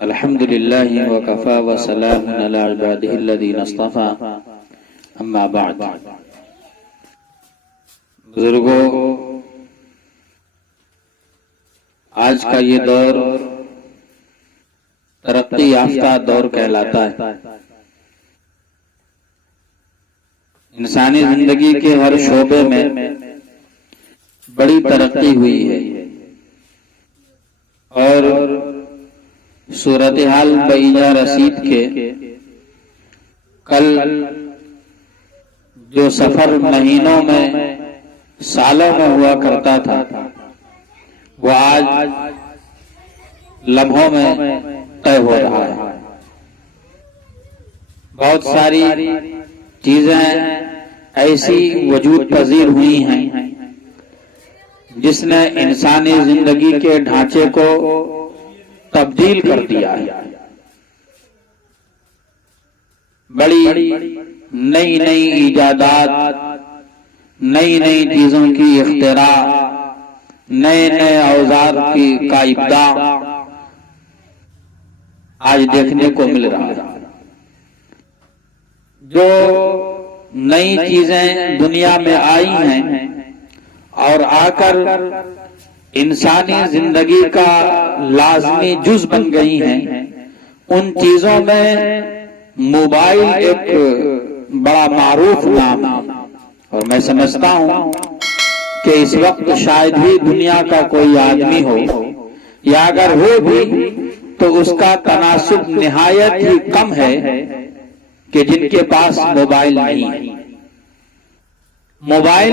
الحمدللہ وکفا وسلام علی عبادہ الذین اصطفی اما بعد۔ بزرگوں، آج کا یہ دور ترقی یافتہ دور کہلاتا ہے۔ انسانی زندگی کے ہر شعبے میں بڑی ترقی ہوئی ہے اور صورتحال بعیدہ رسید کے کل جو سفر مہینوں میں سالوں میں ہوا کرتا تھا وہ آج لمحوں میں طے ہو رہا ہے۔ بہت ساری چیزیں ایسی وجود پذیر ہوئی ہیں جس نے انسانی زندگی کے ڈھانچے کو تبدیل کر دیا ہے۔ بڑی نئی نئی ایجادات، نئی نئی چیزوں کی اختراع، نئے نئے اوزار کا ابداع آج دیکھنے کو مل رہا ہے۔ جو نئی چیزیں دنیا میں آئی ہیں اور آ کر انسانی زندگی کا لازمی جز بن گئی ہیں، ان چیزوں میں موبائل ایک بڑا معروف نام ہے، اور میں سمجھتا ہوں کہ اس وقت شاید ہی دنیا کا کوئی آدمی ہو، یا اگر ہو بھی تو اس کا تناسب نہایت ہی کم ہے کہ جن کے پاس موبائل نہیں ہے۔ موبائل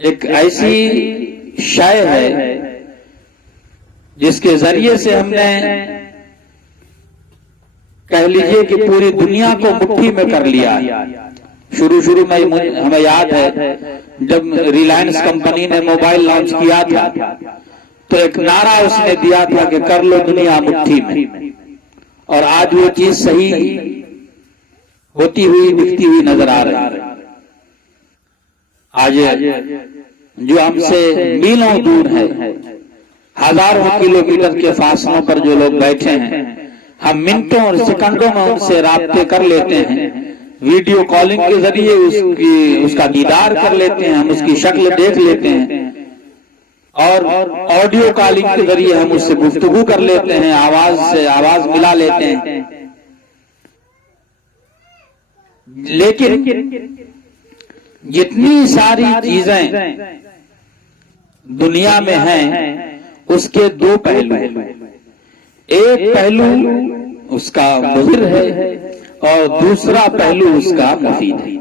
ایک ایسی شے ہے جس کے ذریعے سے ہم نے کہہ لیجئے کہ پوری دنیا کو مٹھی میں کر لیا ہے۔ شروع میں ہمیں یاد ہے جب ریلائنس کمپنی نے موبائل لانچ کیا تھا تو ایک نعرہ اس نے دیا تھا کہ کر لو دنیا مٹھی میں، اور آج وہ چیز صحیح ہوتی ہوئی دکھتی ہوئی نظر آ رہی ہے۔ آج جو ہم سے میلوں دور ہے، ہزاروں کلومیٹر کے فاصلوں پر جو لوگ بیٹھے ہیں، ہم منٹوں اور سیکنڈوں میں ان سے رابطے کر لیتے ہیں، ویڈیو کالنگ کے ذریعے اس کا دیدار کر لیتے ہیں، ہم اس کی شکل دیکھ لیتے ہیں، اور آڈیو کالنگ کے ذریعے ہم اس سے گفتگو کر لیتے ہیں، آواز سے آواز ملا لیتے ہیں۔ لیکن جتنی ساری چیزیں دنیا میں ہیں اس کے دو پہلو ہیں۔ ایک پہلو اس کا مضر ہے اور دوسرا پہلو اس کا مفید ہے۔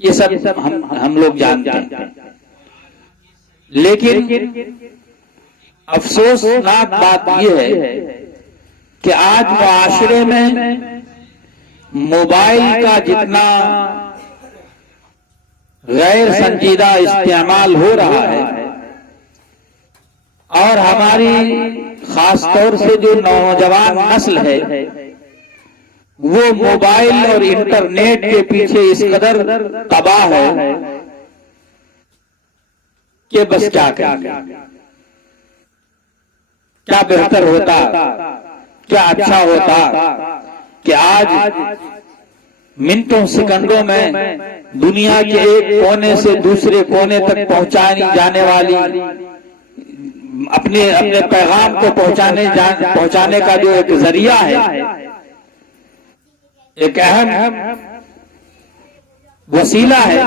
یہ سب ہم لوگ جانتے ہیں، لیکن افسوسناک بات یہ ہے کہ آج معاشرے میں موبائل کا جتنا غیر سنجیدہ استعمال ہو رہا ہے، اور ہماری خاص طور سے جو نوجوان نسل ہے وہ موبائل اور انٹرنیٹ کے پیچھے اس قدر تباہ ہے کہ بس کیا کہیں، کیا بہتر ہوتا، کیا اچھا ہوتا کہ آج منٹوں سیکنڈوں میں دنیا کے ایک کونے سے دوسرے کونے تک پہنچائی جانے والی اپنے پیغام کو پہنچانے کا جو ایک ذریعہ ہے، ایک اہم وسیلہ ہے،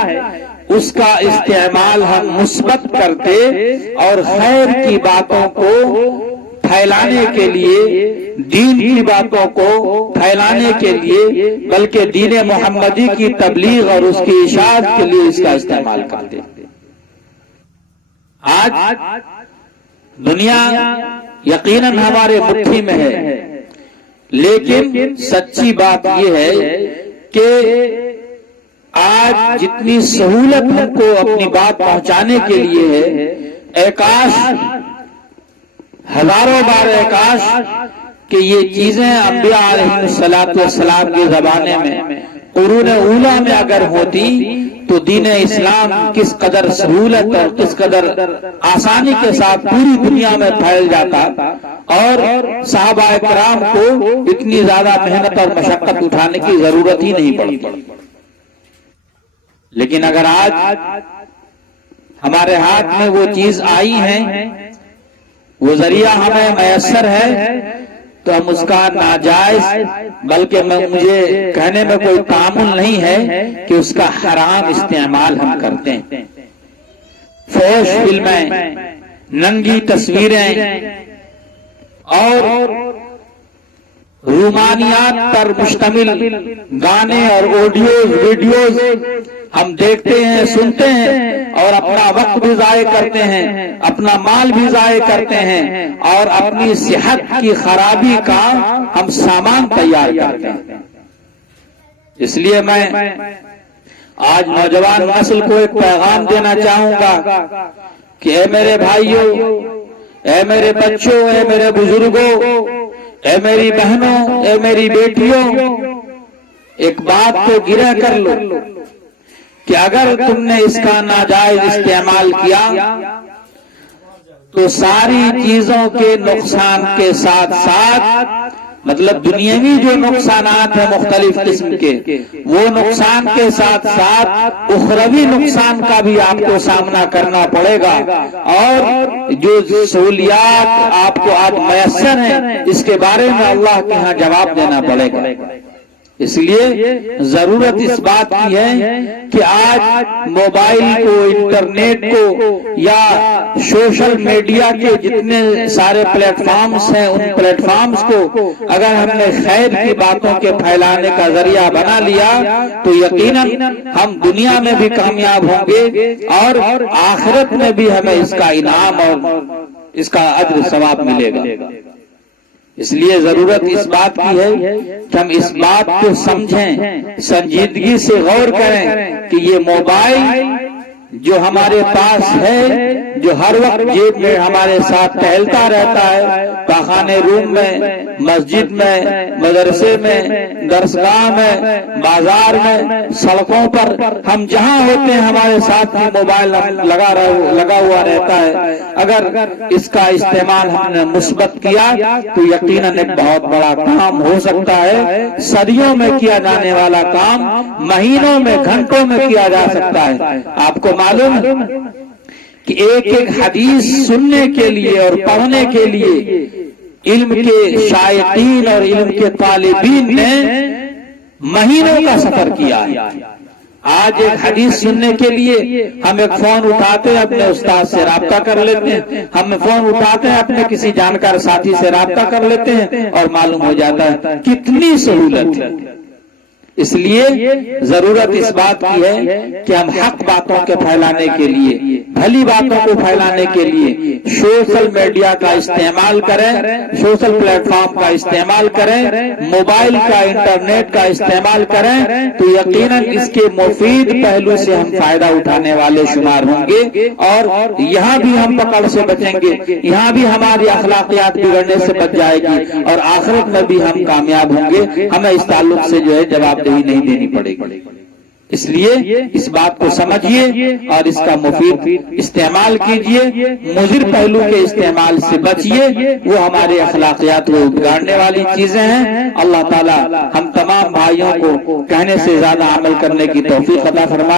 اس کا استعمال ہم مثبت کرتے اور خیر کی باتوں کو پھیلانے کے لیے، دین کی باتوں کو پھیلانے کے لیے، بلکہ دین محمدی کی تبلیغ اور اس کی اشاعت کے لیے اس کا استعمال کرتے۔ آج دنیا یقیناً ہمارے مٹھی میں ہے، لیکن سچی بات یہ ہے کہ آج جتنی سہولت ہم کو اپنی بات پہنچانے کے لیے ہے، کاش ہزاروں بار کاش کہ یہ چیزیں انبیاء علیہ السلام کے زمانے میں قرون اولا میں اگر ہوتی تو دین اسلام کس قدر سہولت اور کس قدر آسانی کے ساتھ پوری دنیا میں پھیل جاتا اور صحابہ کرام کو اتنی زیادہ محنت اور مشقت اٹھانے کی ضرورت ہی نہیں پڑتی. لیکن اگر آج ہمارے ہاتھ میں وہ چیز آئی ہے، وہ ذریعہ ہمیں میسر ہے، تو ہم اس کا ناجائز، بلکہ مجھے کہنے میں کوئی تعامل نہیں ہے کہ اس کا حرام استعمال ہم کرتے ہیں. فحش فلمیں، ننگی تصویریں اور رومانیات پر مشتمل گانے اور آڈیوز ویڈیوز ہم دیکھتے ہیں، سنتے ہیں اور اپنا وقت بھی ضائع کرتے ہیں، اپنا مال بھی ضائع کرتے ہیں اور اپنی صحت کی خرابی کا ہم سامان تیار کرتے ہیں. اس لیے میں آج نوجوان نسل کو ایک پیغام دینا چاہوں گا کہ اے میرے بھائیوں، اے میرے بچوں، اے میرے بزرگوں، اے میری بہنوں، اے میری بیٹیوں، ایک بات کو گرہ کر لو کہ اگر تم نے اس کا ناجائز استعمال کیا تو ساری چیزوں کے نقصان کے ساتھ ساتھ، مطلب دنیاوی جو نقصانات ہیں مختلف قسم کے، وہ نقصان کے ساتھ ساتھ اخروی نقصان کا بھی آپ کو سامنا کرنا پڑے گا، اور جو سہولیات آپ کو آج میسر ہیں اس کے بارے میں اللہ کے ہاں جواب دینا پڑے گا. اس لیے ضرورت اس بات کی ہے کہ آج موبائل کو، انٹرنیٹ کو یا سوشل میڈیا کے جتنے سارے پلیٹ فارمز ہیں، ان پلیٹ فارمز کو اگر ہم نے خیر کی باتوں کے پھیلانے کا ذریعہ بنا لیا تو یقیناً ہم دنیا میں بھی کامیاب ہوں گے اور آخرت میں بھی ہمیں اس کا انعام اور اس کا اجر ثواب ملے گا. اس لیے ضرورت اس بات کی ہے کہ ہم اس بات کو سمجھیں، سنجیدگی سے غور کریں کہ یہ موبائل جو ہمارے پاس ہے، جو ہر وقت جیب میں ہمارے ساتھ ٹہلتا رہتا ہے، پاخانے روم میں، مسجد میں، مدرسے میں، درسگاہ میں، بازار میں، سڑکوں پر، ہم جہاں ہوتے ہیں ہمارے ساتھ ہی موبائل لگا ہوا رہتا ہے. اگر اس کا استعمال ہم نے مثبت کیا تو یقیناً ایک بہت بڑا کام ہو سکتا ہے. صدیوں میں کیا جانے والا کام مہینوں میں، گھنٹوں میں کیا جا سکتا ہے. آپ کو معلوم کہ ایک ایک حدیث سننے کے لیے اور پڑھنے کے لیے علم کے شائقین اور علم کے طالبین نے مہینوں کا سفر کیا ہے. آج ایک حدیث سننے کے لیے ہم ایک فون اٹھاتے ہیں، اپنے استاد سے رابطہ کر لیتے ہیں، ہم فون اٹھاتے ہیں اپنے کسی جانکار ساتھی سے رابطہ کر لیتے ہیں اور معلوم ہو جاتا ہے. کتنی سہولت ہے. اس لیے ضرورت اس بات کی ہے کہ ہم حق باتوں کے پھیلانے کے لیے، بھلی باتوں کو پھیلانے کے لیے سوشل میڈیا کا استعمال کریں، سوشل پلیٹ فارم کا استعمال کریں، موبائل کا، انٹرنیٹ کا استعمال کریں تو یقیناً اس کے مفید پہلو سے ہم فائدہ اٹھانے والے شمار ہوں گے اور یہاں بھی ہم پکڑ سے بچیں گے، یہاں بھی ہماری اخلاقیات بگڑنے سے بچ جائے گی اور آخرت میں بھی ہم کامیاب ہوں گے. ہمیں اس تعلق سے جو ہے جواب نہیں دینی پڑے گی. اس لیے اس بات کو سمجھیے اور اس کا مفید استعمال کیجیے. مضر پہلو کے استعمال سے بچیے، وہ ہمارے اخلاقیات کو بگاڑنے والی چیزیں ہیں. اللہ تعالی ہم تمام بھائیوں کو کہنے سے زیادہ عمل کرنے کی توفیق عطا فرمائے.